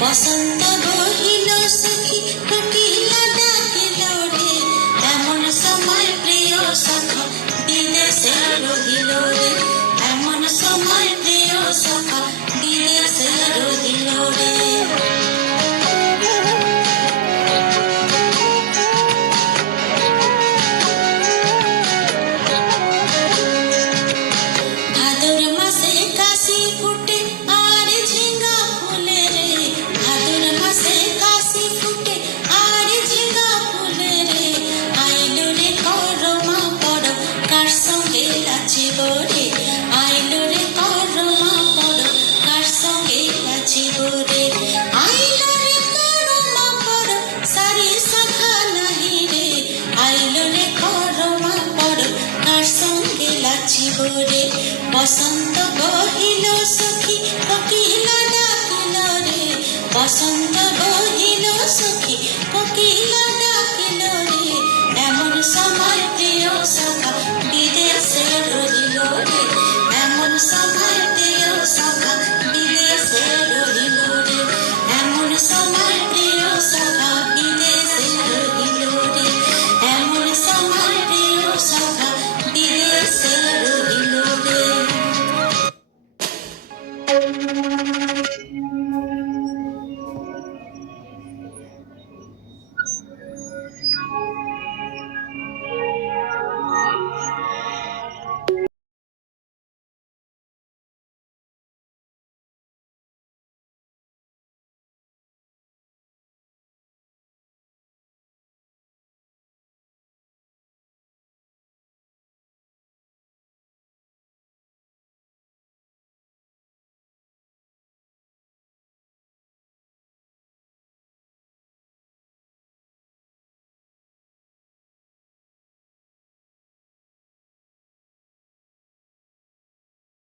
বসন্ত বহিল সখী কোকিলা ডাকিল রে, এমন সময় প্রিয় সখা বিদেশে রহিল রে, এমন সময় প্রিয় সখা বিদেশে রহিল রে। ভাদর মাসে কাশি ফুটে আর ঝিঙ্গা ফুলে রে, ভাদর মাসে কাশি ফুটে আর ঝিঙ্গা ফুলে রে, আইলো রে করমা পরব কার সঙ্গে নাচিব রে, আইলো রে করমা পরব কার সঙ্গে নাচিব রে, আইলো রে করমা পরব সারি শাখা নাহি রে, আইলো রে করমা পরব কার সঙ্গে নাচিব রে। বসন্ত বহিল সখী কোকিলা ডাকিল রে, বসন্ত